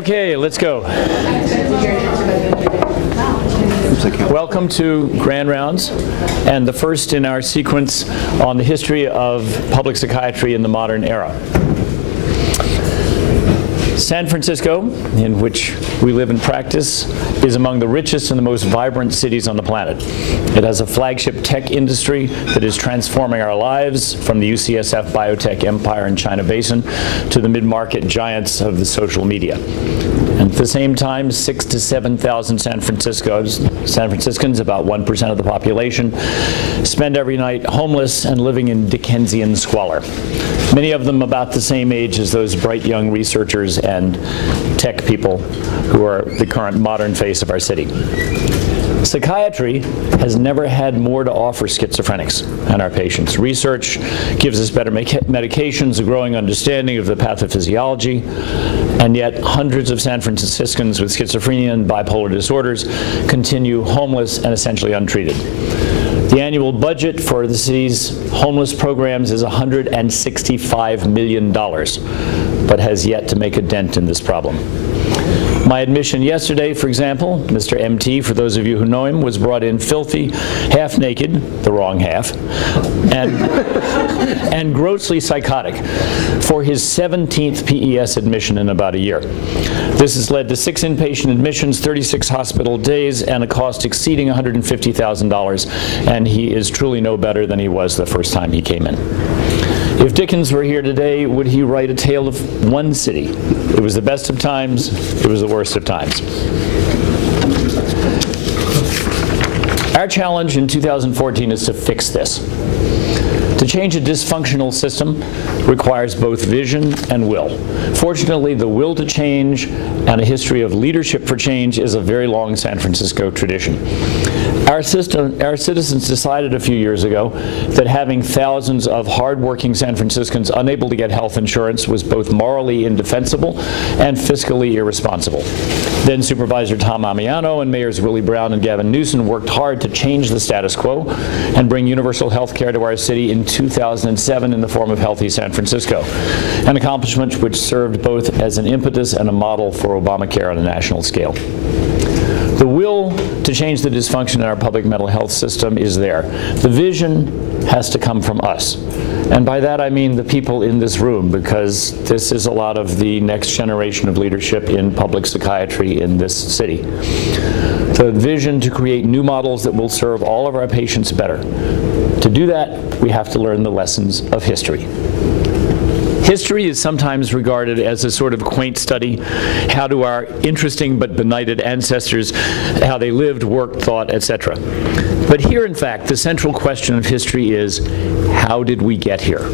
Okay, let's go. Welcome to Grand Rounds, and the first in our sequence on the history of public psychiatry in the modern era. San Francisco, in which we live and practice, is among the richest and the most vibrant cities on the planet. It has a flagship tech industry that is transforming our lives, from the UCSF biotech empire in China Basin to the mid-market giants of the social media. And at the same time, 6,000 to 7,000 San Franciscans, about 1% of the population, spend every night homeless and living in Dickensian squalor. Many of them about the same age as those bright young researchers and tech people who are the current modern face of our city. Psychiatry has never had more to offer schizophrenics and our patients. Research gives us better medications, a growing understanding of the pathophysiology, and yet hundreds of San Franciscans with schizophrenia and bipolar disorders continue homeless and essentially untreated. The annual budget for the city's homeless programs is $165 million, but has yet to make a dent in this problem. My admission yesterday, for example, Mr. MT, for those of you who know him, was brought in filthy, half naked, the wrong half, and grossly psychotic for his 17th PES admission in about a year. This has led to 6 inpatient admissions, 36 hospital days, and a cost exceeding $150,000, and he is truly no better than he was the first time he came in. If Dickens were here today, would he write a tale of one city? It was the best of times, it was the worst of times. Our challenge in 2014 is to fix this. To change a dysfunctional system requires both vision and will. Fortunately, the will to change and a history of leadership for change is a very long San Francisco tradition. Our citizens decided a few years ago that having thousands of hardworking San Franciscans unable to get health insurance was both morally indefensible and fiscally irresponsible. Then Supervisor Tom Amiano and Mayors Willie Brown and Gavin Newsom worked hard to change the status quo and bring universal health care to our city in 2007 in the form of Healthy San Francisco, an accomplishment which served both as an impetus and a model for Obamacare on a national scale. The will to change the dysfunction in our public mental health system is there. The vision has to come from us. And by that I mean the people in this room, because this is a lot of the next generation of leadership in public psychiatry in this city. The vision to create new models that will serve all of our patients better. To do that, we have to learn the lessons of history. History is sometimes regarded as a sort of quaint study. How do our interesting but benighted ancestors, how they lived, worked, thought, etc. But here, in fact, the central question of history is, how did we get here?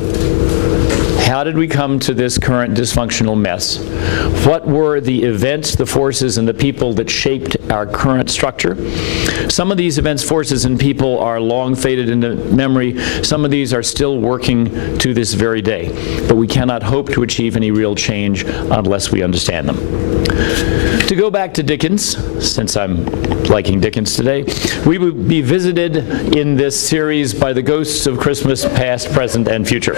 How did we come to this current dysfunctional mess? What were the events, the forces, and the people that shaped our current structure? Some of these events, forces, and people are long faded into memory. Some of these are still working to this very day. But we cannot hope to achieve any real change unless we understand them. To go back to Dickens, since I'm liking Dickens today, we will be visited in this series by the ghosts of Christmas past, present, and future.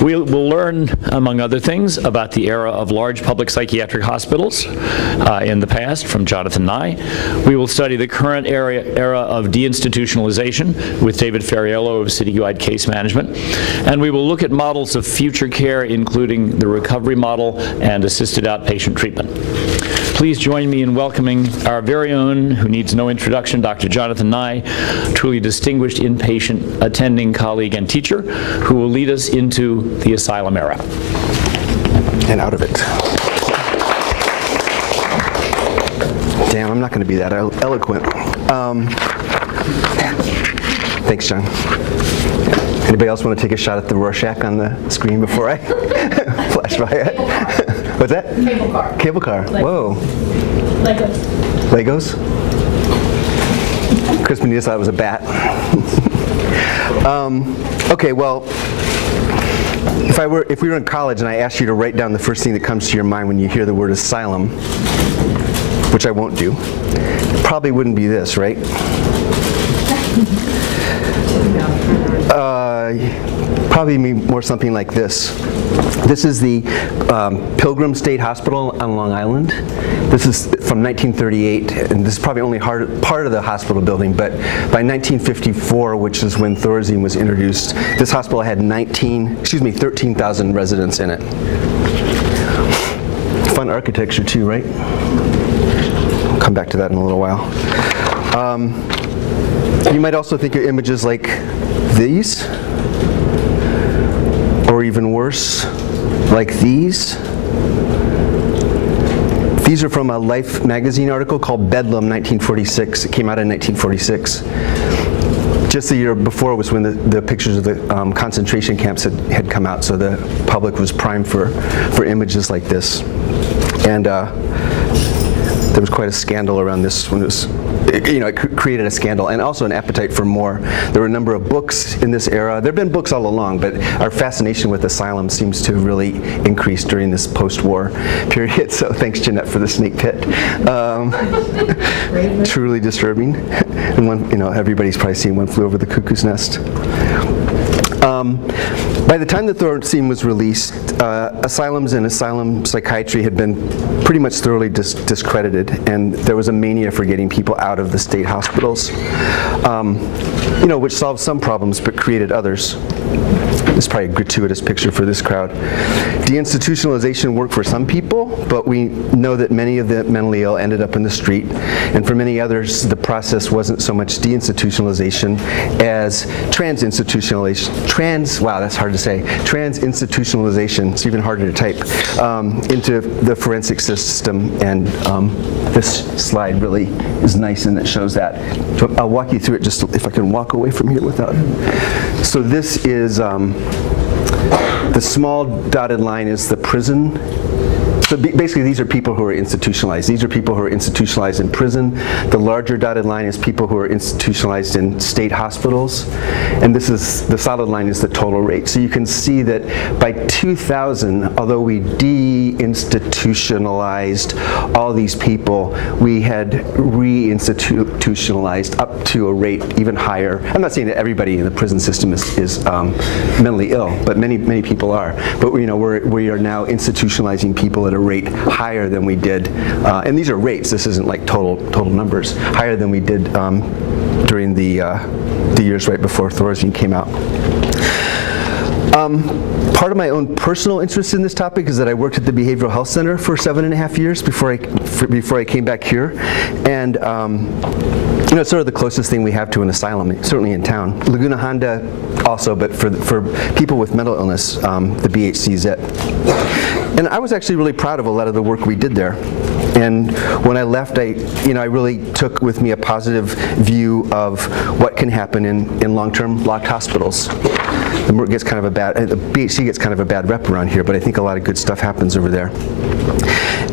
We'll learn, among other things, about the era of large public psychiatric hospitals in the past from Jonathan Nye. We will study the current era of deinstitutionalization with David Ferriello of Citywide Case Management. And we will look at models of future care, including the recovery model and assisted outpatient treatment. Please join me in welcoming our very own, who needs no introduction, Dr. Jonathan Nye, truly distinguished inpatient attending colleague and teacher, who will lead us into the Asylum era. And out of it. Damn, I'm not going to be that eloquent. Thanks, John. Anybody else want to take a shot at the Rorschach on the screen before I flash by it? What's that? Cable car. Cable car. Legos. Whoa. Legos. Legos? Chris Benitez thought it was a bat. Okay, well, if we were in college and I asked you to write down the first thing that comes to your mind when you hear the word asylum, which I won't do, it probably wouldn't be this, right? probably more something like this. This is the Pilgrim State Hospital on Long Island. This is from 1938, and this is probably only part of the hospital building, but by 1954, which is when Thorazine was introduced, this hospital had 13,000 residents in it. Fun architecture too, right? I'll come back to that in a little while. You might also think of images like these, or even worse, like these. These are from a Life magazine article called Bedlam, 1946. It came out in 1946. Just the year before was when the pictures of the concentration camps had come out, so the public was primed for images like this. And there was quite a scandal around this when it was, it created a scandal and also an appetite for more. There were a number of books in this era. There have been books all along, but our fascination with Asylum seems to have really increased during this post-war period. So thanks, Jeanette, for the sneak pit. Truly disturbing. And one, everybody's probably seen One Flew Over the Cuckoo's Nest. By the time the Thorazine was released, asylums and asylum psychiatry had been pretty much thoroughly discredited, and there was a mania for getting people out of the state hospitals, which solved some problems but created others. It's probably a gratuitous picture for this crowd. Deinstitutionalization worked for some people, but we know that many of the mentally ill ended up in the street, and for many others, the process wasn't so much deinstitutionalization as transinstitutionalization. Wow, that's hard to say. Transinstitutionalization, it's even harder to type, into the forensic system, and this slide really is nice and it shows that. So I'll walk you through it just if I can walk away from here without. So this is, the small dotted line is the prison. So basically, these are people who are institutionalized. These are people who are institutionalized in prison. The larger dotted line is people who are institutionalized in state hospitals. And this is, the solid line is the total rate. So you can see that by 2000, although we deinstitutionalized all these people, we had reinstitutionalized up to a rate even higher. I'm not saying that everybody in the prison system is mentally ill, but many people are. But we are now institutionalizing people at a rate higher than we did, and these are rates, this isn't like total numbers, higher than we did during the years right before Thorazine came out. Part of my own personal interest in this topic is that I worked at the Behavioral Health Center for 7.5 years before I came back here, and it's sort of the closest thing we have to an asylum, certainly in town. Laguna Honda also, but for people with mental illness, the BHC is it. And I was actually really proud of a lot of the work we did there. And when I left, I really took with me a positive view of what can happen in long-term locked hospitals. The MRC gets kind of the BHC gets kind of a bad rep around here, but I think a lot of good stuff happens over there.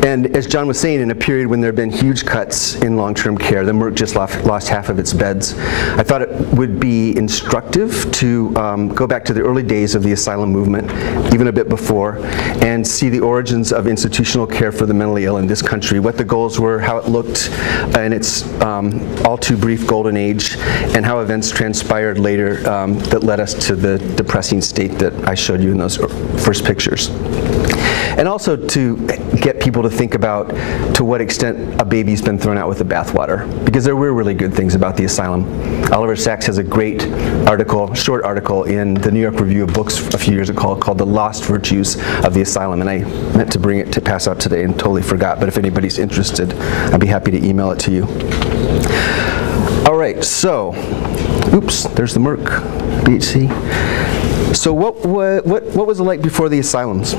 And as John was saying, in a period when there have been huge cuts in long-term care, the MRC just lost half of its beds. I thought it would be instructive to go back to the early days of the asylum movement, even a bit before, and see the origins of institutional care for the mentally ill in this country, what the goals were, how it looked in its all too brief golden age, and how events transpired later that led us to the depressing state that I showed you in those first pictures. And also to get people to think about to what extent a baby's been thrown out with the bathwater, because there were really good things about the asylum. Oliver Sacks has a great article, short article, in the New York Review of Books a few years ago called The Lost Virtues of the Asylum, and I meant to bring it to pass out today and totally forgot, but if anybody's interested, I'd be happy to email it to you. All right, so, oops, there's the MRC, BHC. So what was it like before the asylums?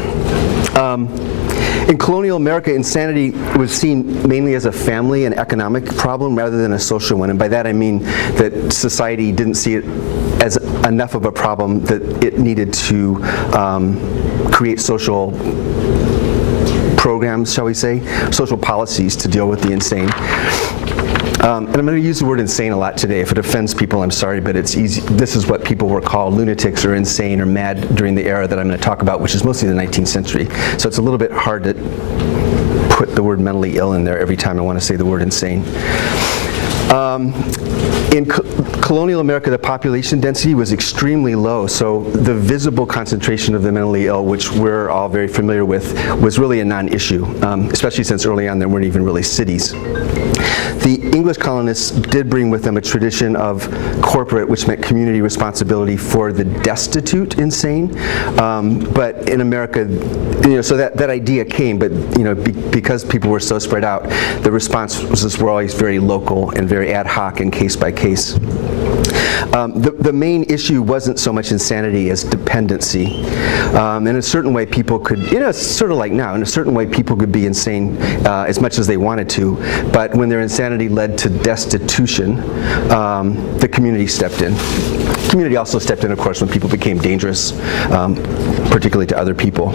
In colonial America, insanity was seen mainly as a family and economic problem rather than a social one. And by that I mean that society didn't see it as enough of a problem that it needed to create social programs, shall we say, social policies to deal with the insane. And I'm going to use the word insane a lot today. If it offends people, I'm sorry, but it's easy. This is what people were called lunatics or insane or mad during the era that I'm going to talk about, which is mostly the 19th century. So it's a little bit hard to put the word mentally ill in there every time I want to say the word insane. In colonial America, the population density was extremely low, so the visible concentration of the mentally ill, which we're all very familiar with, was really a non-issue, especially since early on there weren't even really cities. The English colonists did bring with them a tradition of corporate, which meant community responsibility for the destitute insane. But in America, so that idea came, but because people were so spread out, the responses were always very local and very ad hoc and case by case. The main issue wasn't so much insanity as dependency. In a certain way, people could, sort of like now, in a certain way, people could be insane as much as they wanted to, but when their insanity led to destitution, the community stepped in. The community also stepped in, of course, when people became dangerous, particularly to other people.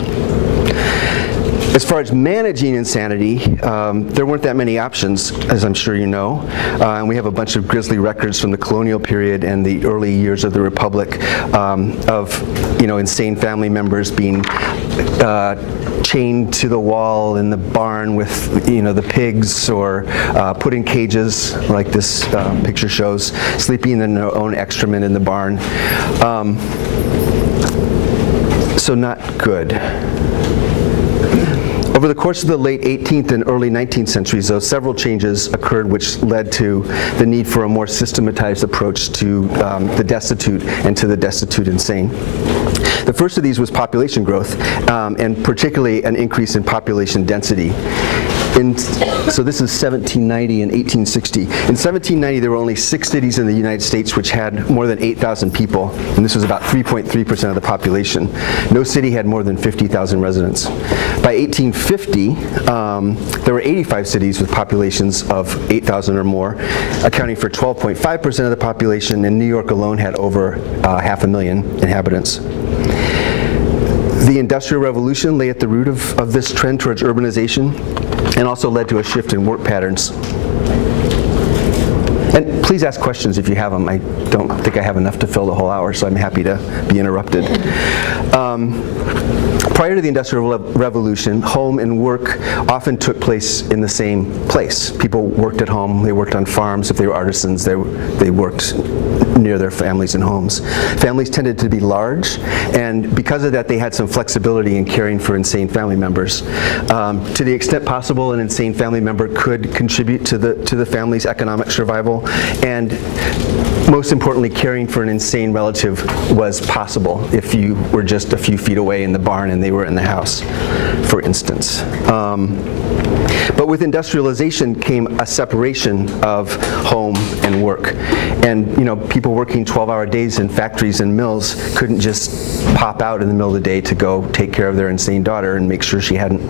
As far as managing insanity, there weren't that many options, as I'm sure you know. And we have a bunch of grisly records from the colonial period and the early years of the Republic of, insane family members being chained to the wall in the barn with, the pigs, or put in cages, like this picture shows, sleeping in their own excrement in the barn. So not good. Over the course of the late 18th and early 19th centuries, though, several changes occurred which led to the need for a more systematized approach to the destitute and to the destitute insane. The first of these was population growth, and particularly an increase in population density. So this is 1790 and 1860. In 1790, there were only 6 cities in the United States which had more than 8,000 people, and this was about 3.3% of the population. No city had more than 50,000 residents. By 1850, there were 85 cities with populations of 8,000 or more, accounting for 12.5% of the population, and New York alone had over 500,000 inhabitants. The Industrial Revolution lay at the root of this trend towards urbanization, and also led to a shift in work patterns. And please ask questions if you have them. I don't think I have enough to fill the whole hour, so I'm happy to be interrupted. Prior to the Industrial Revolution, home and work often took place in the same place. People worked at home, they worked on farms. If they were artisans, they worked near their families and homes. Families tended to be large, and because of that, they had some flexibility in caring for insane family members. To the extent possible, an insane family member could contribute to the family's economic survival, and most importantly, caring for an insane relative was possible if you were just a few feet away in the barn and they were in the house, for instance. But with industrialization came a separation of home and work. And people working 12-hour days in factories and mills couldn't just pop out in the middle of the day to go take care of their insane daughter and make sure she hadn't,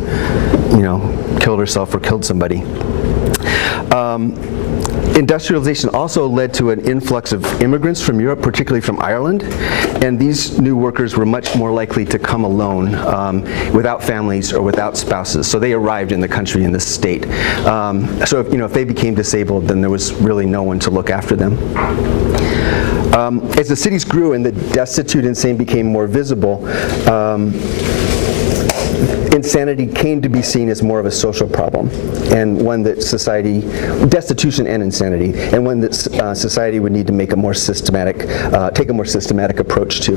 killed herself or killed somebody. Industrialization also led to an influx of immigrants from Europe, particularly from Ireland, and these new workers were much more likely to come alone without families or without spouses. So they arrived in the country in this state. So if they became disabled, then there was really no one to look after them. As the cities grew and the destitute insane became more visible, insanity came to be seen as more of a social problem, and one that destitution and insanity, and one that society would need to make a more systematic, take a more systematic approach to.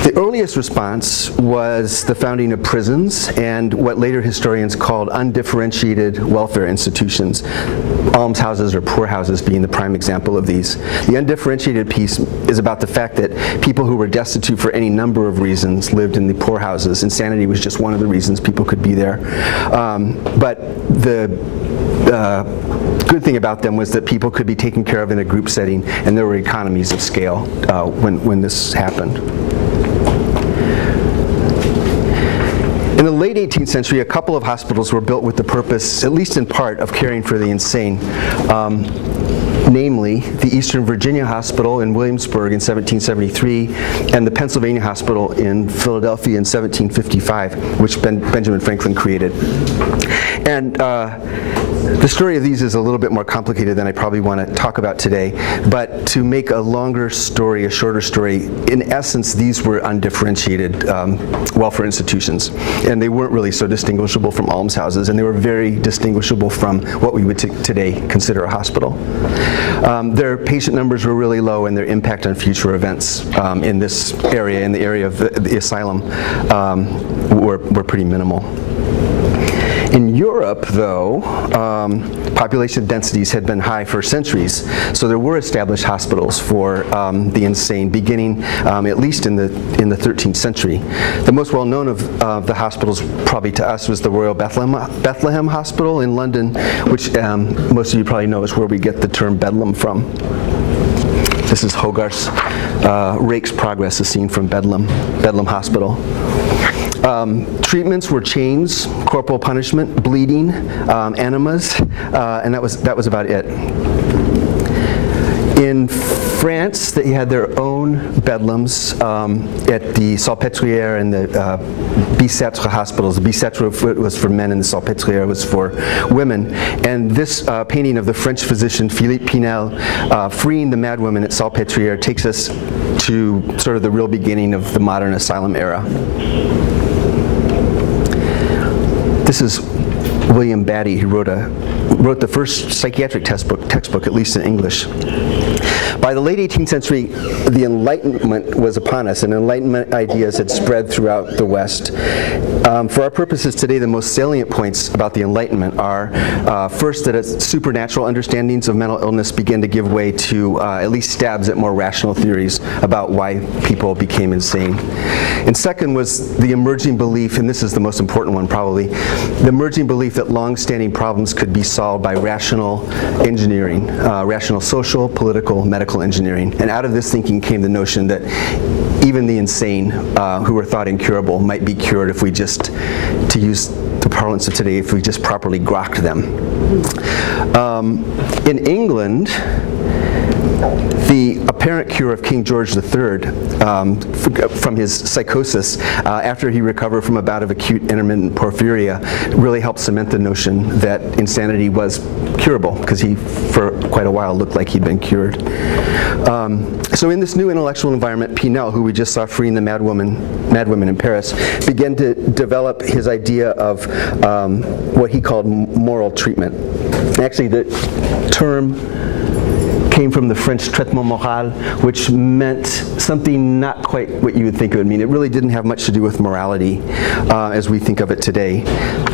The earliest response was the founding of prisons and what later historians called undifferentiated welfare institutions, almshouses or poorhouses being the prime example of these. The undifferentiated piece is about the fact that people who were destitute for any number of reasons lived in the poorhouses. Insanity was just one of the reasons people could be there. But the good thing about them was that people could be taken care of in a group setting, and there were economies of scale when this happened. In the late 18th century, a couple of hospitals were built with the purpose, at least in part, of caring for the insane. namely the Eastern Virginia Hospital in Williamsburg in 1773 and the Pennsylvania Hospital in Philadelphia in 1755, which Benjamin Franklin created. And the story of these is a little bit more complicated than I probably want to talk about today, but to make a longer story, a shorter story, in essence, these were undifferentiated welfare institutions, and they weren't really so distinguishable from almshouses, and they were very distinguishable from what we would today consider a hospital. Their patient numbers were really low, and their impact on future events in this area, in the area of the asylum, were pretty minimal. In Europe, though, population densities had been high for centuries, so there were established hospitals for the insane, beginning at least in the 13th century. The most well-known of the hospitals, probably to us, was the Royal Bethlehem Hospital in London, which most of you probably know is where we get the term Bedlam from. This is Hogarth's Rake's Progress, a scene from Bedlam Hospital. Treatments were chains, corporal punishment, bleeding, enemas, and that was about it. In France, they had their own bedlams at the Salpêtrière and the Bicêtre hospitals. The Bicêtre was for men and the Salpêtrière was for women. And this painting of the French physician Philippe Pinel freeing the madwomen at Salpêtrière takes us to sort of the real beginning of the modern asylum era. This is William Batty, who wrote the first psychiatric textbook, at least in English. By the late 18th century, the Enlightenment was upon us, and Enlightenment ideas had spread throughout the West. For our purposes today, the most salient points about the Enlightenment are, first, that its supernatural understandings of mental illness began to give way to at least stabs at more rational theories about why people became insane. And second was the emerging belief, and this is the most important one probably, the emerging belief that long-standing problems could be solved by rational engineering, rational social, political, medical engineering. And out of this thinking came the notion that even the insane who were thought incurable might be cured if we just, to use the parlance of today, if we just properly grokked them. In England, the apparent cure of King George III from his psychosis after he recovered from a bout of acute intermittent porphyria really helped cement the notion that insanity was curable, because he, for quite a while, looked like he'd been cured. So in this new intellectual environment, Pinel, who we just saw freeing the madwomen in Paris, began to develop his idea of what he called moral treatment. Actually, the term came from the French traitement moral, which meant something not quite what you would think it would mean. It really didn't have much to do with morality as we think of it today,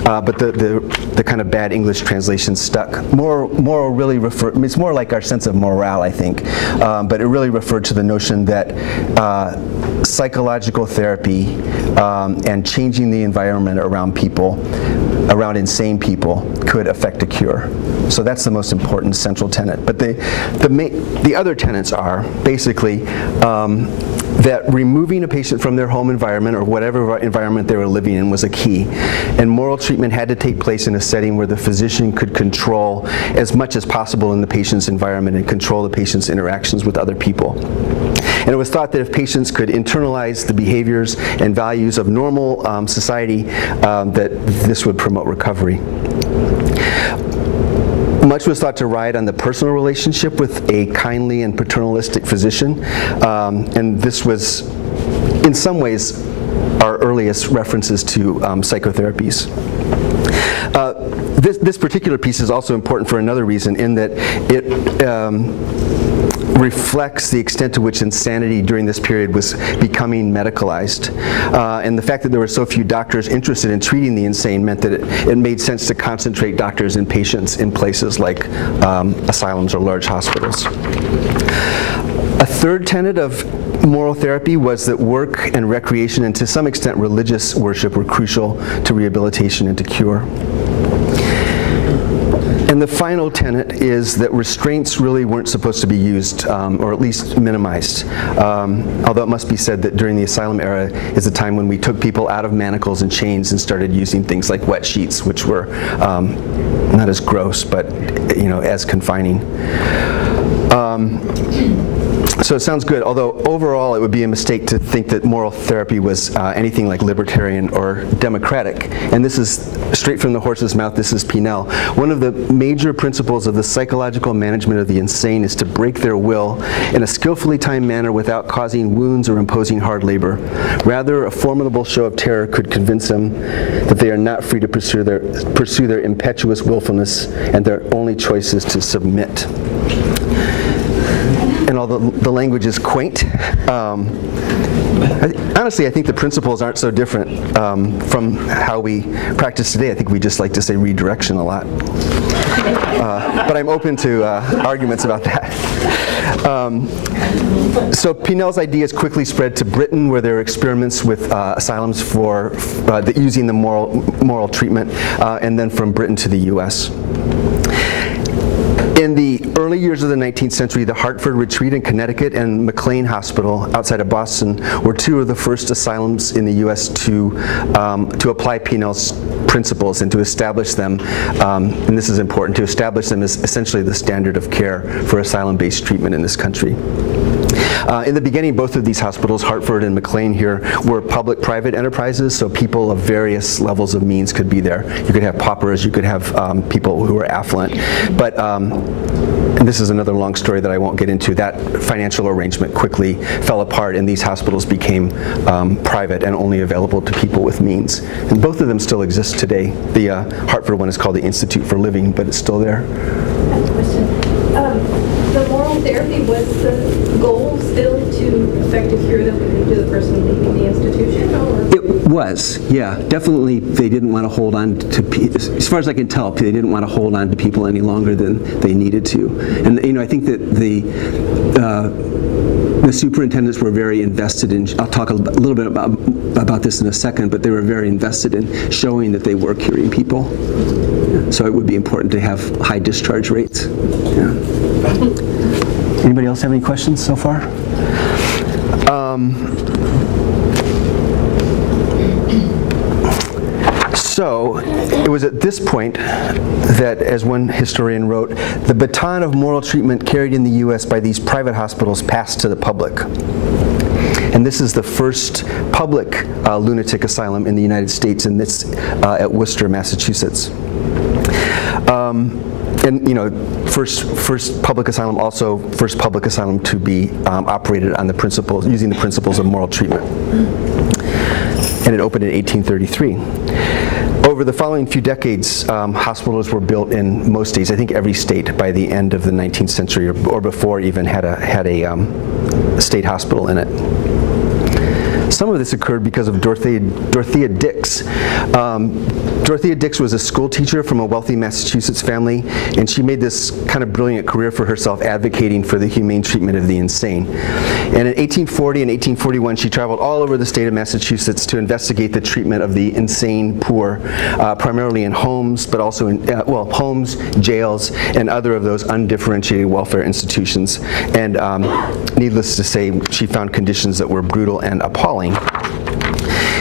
but the kind of bad English translation stuck. Moral really it's more like our sense of morale, I think, but it really referred to the notion that psychological therapy and changing the environment around people, around insane people, could affect a cure. So that's the most important central tenet. But the other tenets are basically that removing a patient from their home environment or whatever environment they were living in was a key. And moral treatment had to take place in a setting where the physician could control as much as possible in the patient's environment and control the patient's interactions with other people. And it was thought that if patients could internalize the behaviors and values of normal society, that this would promote recovery. Much was thought to ride on the personal relationship with a kindly and paternalistic physician, and this was, in some ways, our earliest references to psychotherapies. This particular piece is also important for another reason, in that it reflects the extent to which insanity during this period was becoming medicalized. And the fact that there were so few doctors interested in treating the insane meant that it made sense to concentrate doctors and patients in places like asylums or large hospitals. A third tenet of moral therapy was that work and recreation, and to some extent religious worship, were crucial to rehabilitation and to cure. And the final tenet is that restraints really weren't supposed to be used, or at least minimized. Although it must be said that during the asylum era is the time when we took people out of manacles and chains and started using things like wet sheets, which were not as gross, but as confining. So it sounds good, although overall it would be a mistake to think that moral therapy was anything like libertarian or democratic. And this is straight from the horse's mouth, this is Pinel. One of the major principles of the psychological management of the insane is to break their will in a skillfully timed manner without causing wounds or imposing hard labor. Rather, a formidable show of terror could convince them that they are not free to pursue their impetuous willfulness and their only choice is to submit. And although the language is quaint, honestly, I think the principles aren't so different from how we practice today. I think we just like to say redirection a lot. But I'm open to arguments about that. So Pinel's ideas quickly spread to Britain, where there were experiments with asylums for using the moral treatment, and then from Britain to the US. In the early years of the 19th century, the Hartford Retreat in Connecticut and McLean Hospital outside of Boston were two of the first asylums in the U.S. to apply Pinel's principles and to establish them, and this is important, to establish them as essentially the standard of care for asylum-based treatment in this country. In the beginning, both of these hospitals, Hartford and McLean here, were public-private enterprises, so people of various levels of means could be there. You could have paupers, you could have people who were affluent. But, and this is another long story that I won't get into, that financial arrangement quickly fell apart and these hospitals became private and only available to people with means. And both of them still exist today. The Hartford one is called the Institute for Living, but it's still there. I have a question. The moral therapy, was the goal still to effect a cure that would lead to the person leaving the institution? Or? It was, yeah. Definitely they didn't want to hold on to, as far as I can tell, they didn't want to hold on to people any longer than they needed to. And you know, I think that the superintendents were very invested in, I'll talk a little bit about this in a second, but they were very invested in showing that they were curing people. So it would be important to have high discharge rates. Yeah. Anybody else have any questions so far? So it was at this point that, as one historian wrote, the baton of moral treatment carried in the U.S. by these private hospitals passed to the public. And this is the first public lunatic asylum in the United States, and it's at Worcester, Massachusetts. And you know, first public asylum, also first public asylum to be operated on the principles, using the principles of moral treatment. And it opened in 1833. Over the following few decades, hospitals were built in most states. I think every state by the end of the 19th century or before even had a state hospital in it. Some of this occurred because of Dorothea Dix. Dorothea Dix was a school teacher from a wealthy Massachusetts family, and she made this kind of brilliant career for herself advocating for the humane treatment of the insane. And in 1840 and 1841, she traveled all over the state of Massachusetts to investigate the treatment of the insane poor, primarily in homes, but also in, homes, jails, and other of those undifferentiated welfare institutions. And needless to say, she found conditions that were brutal and appalling.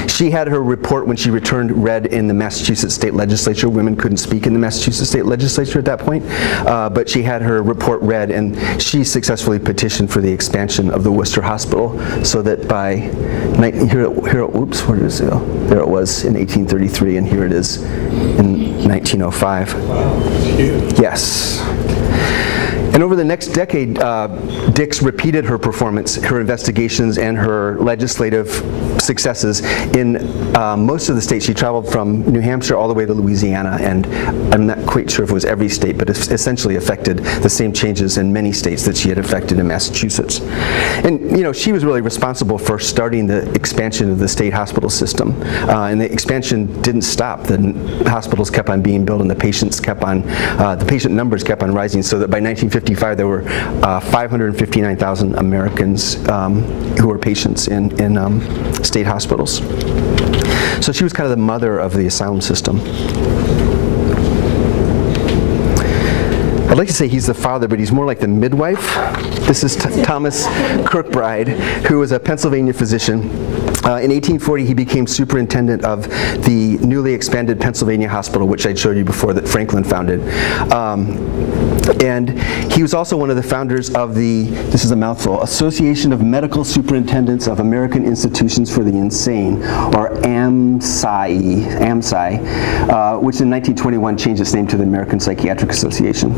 She had her report when she returned read in the Massachusetts State Legislature. Women couldn't speak in the Massachusetts State Legislature at that point, but she had her report read, and she successfully petitioned for the expansion of the Worcester Hospital, so that by oops, where did it go? There it was in 1833, and here it is in 1905. Wow, that's huge. Yes. And over the next decade, Dix repeated her performance, her investigations, and her legislative successes in most of the states. She traveled from New Hampshire all the way to Louisiana, and I'm not quite sure if it was every state, but it essentially affected the same changes in many states that she had affected in Massachusetts. And you know, she was really responsible for starting the expansion of the state hospital system. And the expansion didn't stop. The hospitals kept on being built, and the patients kept on, the patient numbers kept on rising, so that by 1955 there were 559,000 Americans who were patients in state hospitals. So she was kind of the mother of the asylum system. I'd like to say he's the father, but he's more like the midwife. This is Thomas Kirkbride, who was a Pennsylvania physician. In 1840, he became superintendent of the newly expanded Pennsylvania Hospital, which I showed you before, that Franklin founded. And he was also one of the founders of the, this is a mouthful, Association of Medical Superintendents of American Institutions for the Insane, or AMPSI, which in 1921 changed its name to the American Psychiatric Association.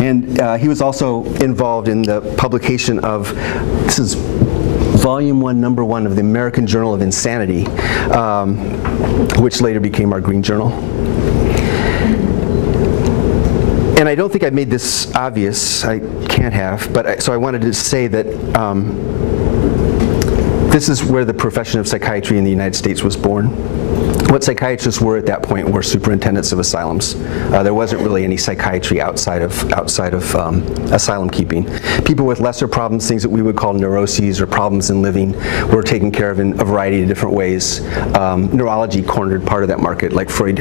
And he was also involved in the publication of, this is Volume 1, Number 1 of the American Journal of Insanity, which later became our Green Journal. And I don't think I made this obvious, I can't have, but so I wanted to say that this is where the profession of psychiatry in the United States was born. What psychiatrists were at that point were superintendents of asylums. There wasn't really any psychiatry outside of asylum keeping. People with lesser problems, things that we would call neuroses or problems in living, were taken care of in a variety of different ways. Neurology cornered part of that market, like Freud,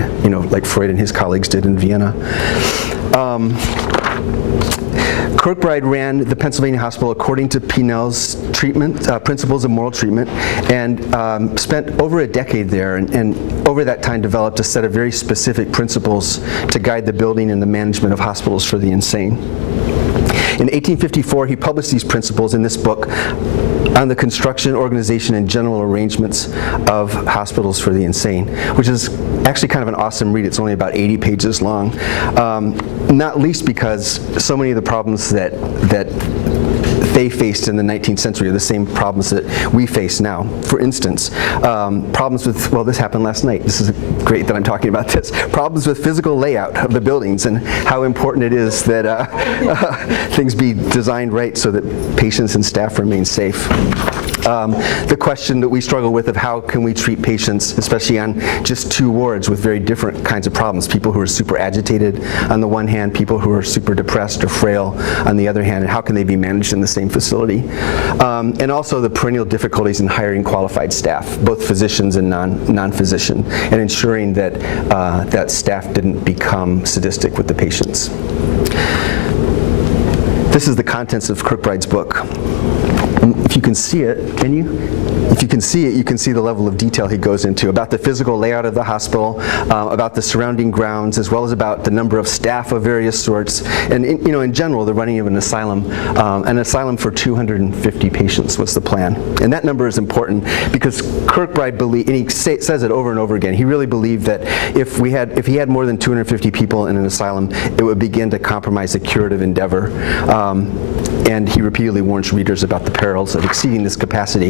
like Freud and his colleagues did in Vienna. Kirkbride ran the Pennsylvania Hospital according to Pinel's treatment, principles of moral treatment, and spent over a decade there, and over that time developed a set of very specific principles to guide the building and the management of hospitals for the insane. In 1854, he published these principles in this book on the construction, organization, and general arrangements of hospitals for the insane, which is actually kind of an awesome read. It's only about 80 pages long, not least because so many of the problems that they faced in the 19th century are the same problems that we face now. For instance, problems with, well, this happened last night. This is great that I'm talking about this. Problems with physical layout of the buildings and how important it is that things be designed right so that patients and staff remain safe. The question that we struggle with of how can we treat patients, especially on just 2 wards with very different kinds of problems. People who are super agitated on the one hand, people who are super depressed or frail on the other hand, and how can they be managed in the same facility. And also the perennial difficulties in hiring qualified staff, both physicians and non-physician, and ensuring that that staff didn't become sadistic with the patients. This is the contents of Kirkbride's book. If you can see it, can you? If you can see it, you can see the level of detail he goes into about the physical layout of the hospital, about the surrounding grounds, as well as about the number of staff of various sorts, and in general, the running of an asylum. An asylum for 250 patients was the plan, and that number is important because Kirkbride believed, and he says it over and over again, he really believed that if he had more than 250 people in an asylum, it would begin to compromise the curative endeavor. And he repeatedly warns readers about the perils of exceeding this capacity.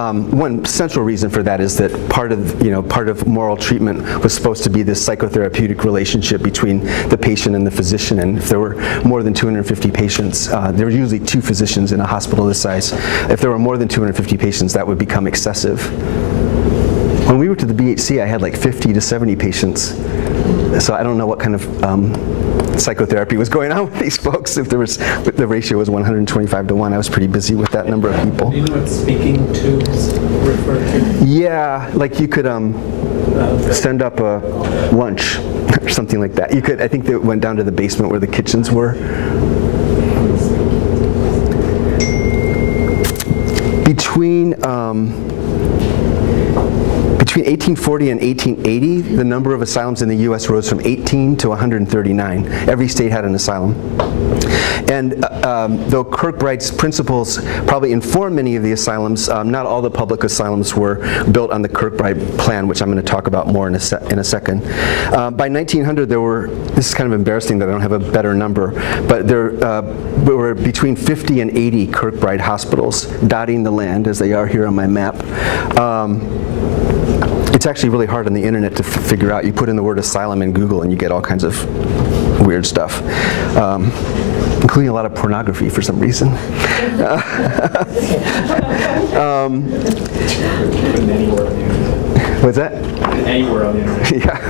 One central reason for that is that part of moral treatment was supposed to be this psychotherapeutic relationship between the patient and the physician. And if there were more than 250 patients, there were usually 2 physicians in a hospital this size. If there were more than 250 patients, that would become excessive. When we were to the BHC, I had like 50 to 70 patients. So I don't know what kind of psychotherapy was going on with these folks. If the ratio was 125 to 1, I was pretty busy with that number of people. Do you know what speaking to refer to? Yeah, like you could send up a lunch or something like that. You could. I think they went down to the basement where the kitchens were. Between 1840 and 1880, the number of asylums in the U.S. rose from 18 to 139. Every state had an asylum. And though Kirkbride's principles probably informed many of the asylums, not all the public asylums were built on the Kirkbride plan, which I'm going to talk about more in a second. By 1900, there were, this is kind of embarrassing that I don't have a better number, but there were between 50 and 80 Kirkbride hospitals dotting the land, as they are here on my map. It's actually really hard on the internet to figure out. You put in the word asylum in Google and you get all kinds of weird stuff, including a lot of pornography for some reason. What's that? Anywhere on the internet. Yeah.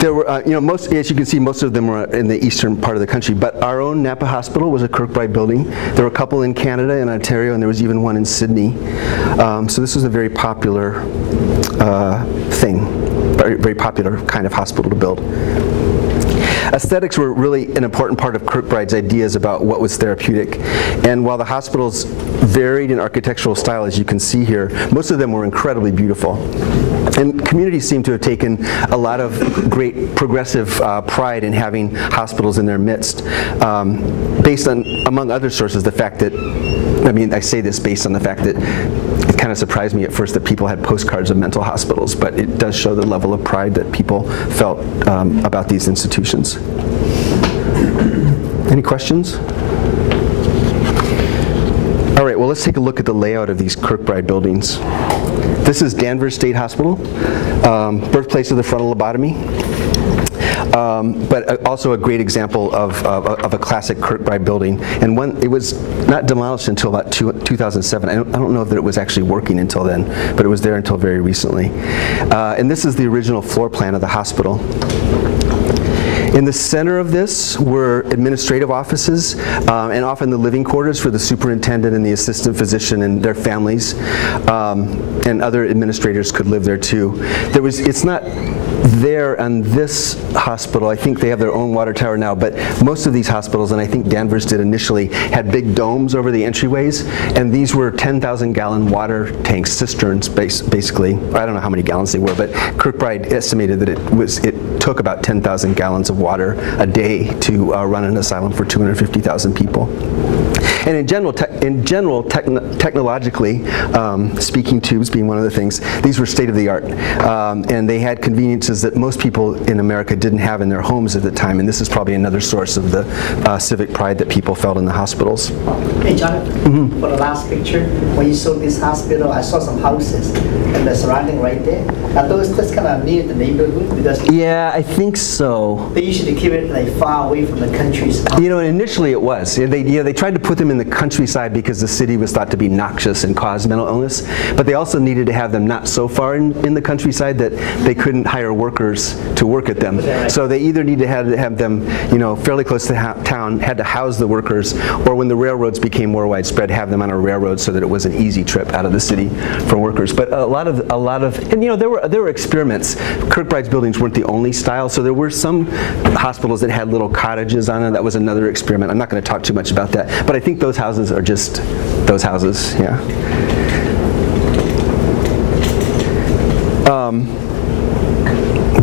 There were, most, as you can see, most of them were in the eastern part of the country, but our own Napa Hospital was a Kirkbride building. There were a couple in Canada and Ontario, and there was even one in Sydney. So this was a very popular thing, very popular kind of hospital to build. aesthetics were really an important part of Kirkbride's ideas about what was therapeutic. And while the hospitals varied in architectural style, as you can see here, most of them were incredibly beautiful. And communities seem to have taken a lot of great progressive pride in having hospitals in their midst, based on, among other sources, the fact that, I mean, I say this based on the fact that it kind of surprised me at first that people had postcards of mental hospitals, but it does show the level of pride that people felt about these institutions. Any questions? All right, well, let's take a look at the layout of these Kirkbride buildings. This is Danvers State Hospital, birthplace of the frontal lobotomy. But also a great example of a classic Kirkbride building. And it was not demolished until about 2007. I don't know that it was actually working until then, but it was there until very recently. And this is the original floor plan of the hospital. In the center of this were administrative offices and often the living quarters for the superintendent and the assistant physician and their families, and other administrators could live there too. It's not there on this hospital. I think they have their own water tower now, but most of these hospitals, and I think Danvers did initially, had big domes over the entryways, and these were 10,000-gallon water tanks, cisterns, basically. I don't know how many gallons they were, but Kirkbride estimated that it took about 10,000 gallons of water a day to run an asylum for 250,000 people. And in general, technologically, speaking tubes being one of the things, these were state-of-the-art, and they had conveniences that most people in America didn't have in their homes at the time, and this is probably another source of the civic pride that people felt in the hospitals. Hey, Jonathan, for the last picture, when you saw this hospital, I saw some houses and the surrounding right there. Are those just kind of near the neighborhood? Because yeah, I think so. They usually keep it like far away from the countryside. You know, initially it was. They tried to put them in the countryside because the city was thought to be noxious and cause mental illness, but they also needed to have them not so far in the countryside that they couldn't hire workers to work at them. So they either needed to have them, you know, fairly close to town, had to house the workers, or when the railroads became more widespread, have them on a railroad so that it was an easy trip out of the city for workers. But a lot of, and you know, there were experiments. Kirkbride's buildings weren't the only style, so there were some hospitals that had little cottages on them. That was another experiment. I'm not going to talk too much about that, but I think those houses are just those houses, yeah.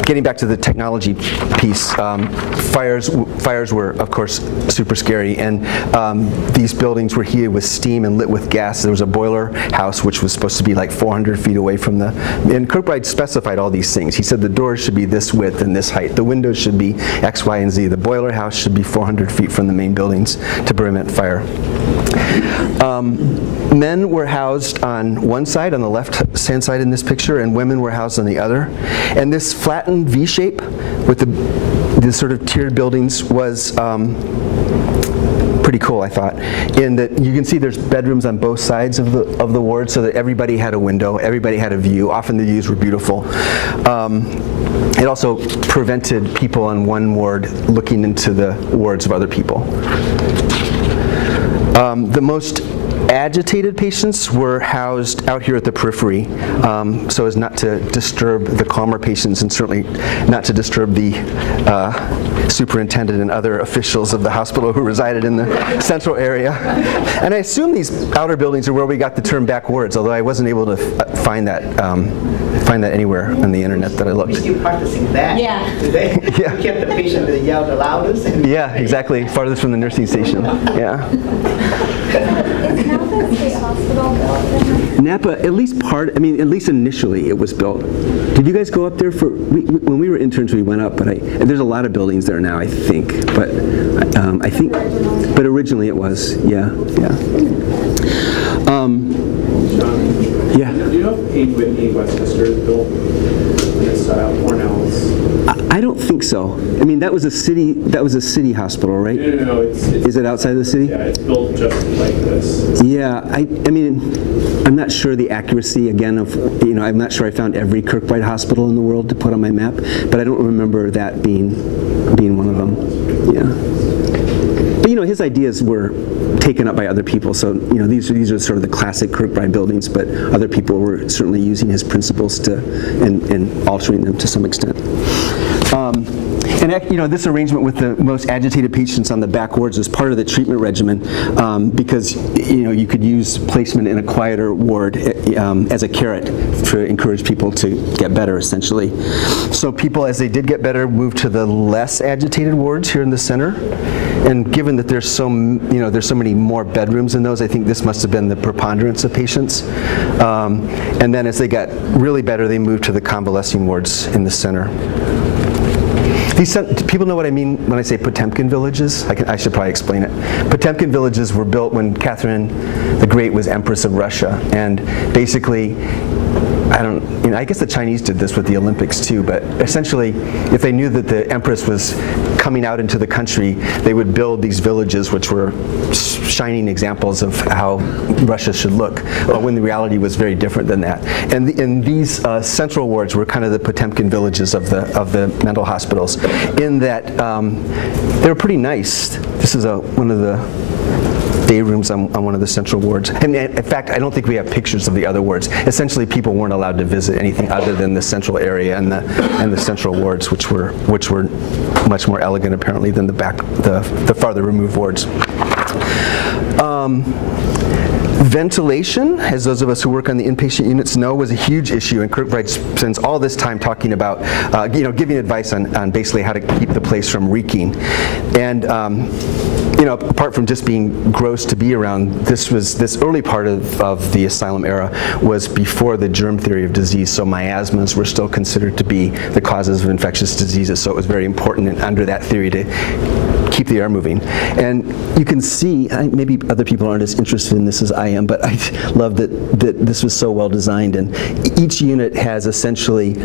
Getting back to the technology piece, fires were, of course, super scary, and these buildings were heated with steam and lit with gas. There was a boiler house which was supposed to be like 400 feet away from the, and Kirkbride specified all these things. He said the doors should be this width and this height. The windows should be X, Y, and Z. The boiler house should be 400 feet from the main buildings to prevent fire. Men were housed on one side, on the left-hand side in this picture, and women were housed on the other. And this flattened V shape with the sort of tiered buildings was pretty cool, I thought, in that you can see there's bedrooms on both sides of the ward, so that everybody had a window, everybody had a view. Often the views were beautiful. It also prevented people on one ward looking into the wards of other people. The most agitated patients were housed out here at the periphery, so as not to disturb the calmer patients, and certainly not to disturb the superintendent and other officials of the hospital who resided in the central area. And I assume these outer buildings are where we got the term back wards, although I wasn't able to find that anywhere on the internet that I looked. We're still practicing that today. Yeah. We kept the patient that yelled the loudest. Yeah, exactly. Farthest from the nursing station. Yeah. Is Napa State Hospital built? Napa, at least at least initially it was built. Did you guys go up there when we were interns, we went up, but there's a lot of buildings there now, I think, but but originally it was, yeah. Yeah. Do you know if Payne Whitney Westchester is built in this style, Cornell's? I don't think so. I mean, that was a city hospital, right? No, Is it outside of the city? Yeah, it's built just like this. Yeah, I mean, I'm not sure the accuracy, again, of, you know, I'm not sure I found every Kirkbride hospital in the world to put on my map, but I don't remember that being one of them. Yeah. But, you know, his ideas were taken up by other people, so, you know, these are sort of the classic Kirkbride buildings, but other people were certainly using his principles and altering them to some extent. And this arrangement with the most agitated patients on the back wards is part of the treatment regimen because you could use placement in a quieter ward as a carrot to encourage people to get better, essentially. So people, as they did get better, moved to the less agitated wards here in the center. And given that there's so many more bedrooms in those, I think this must have been the preponderance of patients. And then as they got really better, they moved to the convalescing wards in the center. People know what I mean when I say Potemkin villages? I should probably explain it. Potemkin villages were built when Catherine the Great was Empress of Russia, and basically, I guess the Chinese did this with the Olympics too, but essentially, if they knew that the Empress was coming out into the country, they would build these villages which were shining examples of how Russia should look, when the reality was very different than that. And these central wards were kind of the Potemkin villages of the mental hospitals, in that they were pretty nice. This is one of the day rooms on one of the central wards. And in fact, I don't think we have pictures of the other wards. Essentially, people weren't allowed to visit anything other than the central area and the central wards, which were much more elegant apparently than the farther removed wards. Ventilation, as those of us who work on the inpatient units know, was a huge issue, and Kirkbride spends all this time talking about, giving advice on basically how to keep the place from reeking. And apart from just being gross to be around, this early part of the asylum era was before the germ theory of disease, so miasmas were still considered to be the causes of infectious diseases, so it was very important under that theory to keep the air moving. And you can see, maybe other people aren't as interested in this as I am, but I love that this was so well designed, and each unit has essentially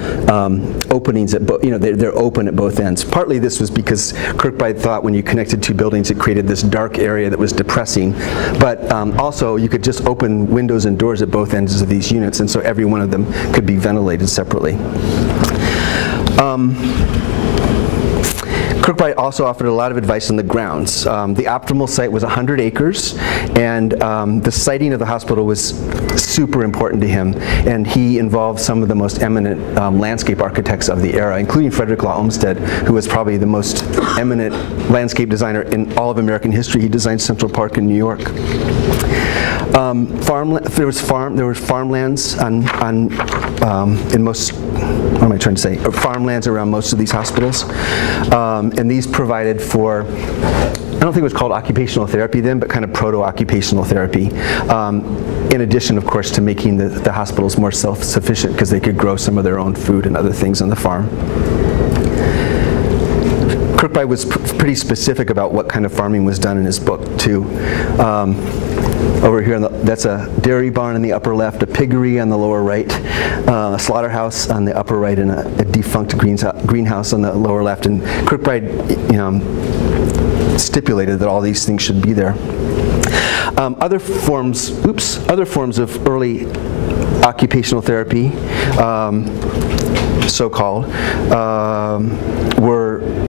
openings at both, they're open at both ends. Partly this was because Kirkbride thought when you connected two buildings it created this dark area that was depressing, but also you could just open windows and doors at both ends of these units, and so every one of them could be ventilated separately. Kirkbride also offered a lot of advice on the grounds. The optimal site was 100 acres, and the siting of the hospital was super important to him, and he involved some of the most eminent landscape architects of the era, including Frederick Law Olmsted, who was probably the most eminent landscape designer in all of American history. He designed Central Park in New York. There was farmlands in most, what am I trying to say? Farmlands around most of these hospitals, and these provided for, I don't think it was called occupational therapy then, but kind of proto-occupational therapy. In addition, of course, to making the hospitals more self-sufficient because they could grow some of their own food and other things on the farm. Kirkbride was pretty specific about what kind of farming was done in his book, too. Over here, that's a dairy barn in the upper left, a piggery on the lower right, a slaughterhouse on the upper right, and a defunct greenhouse on the lower left. And Kirkbride, stipulated that all these things should be there. Other forms of early occupational therapy, so-called, were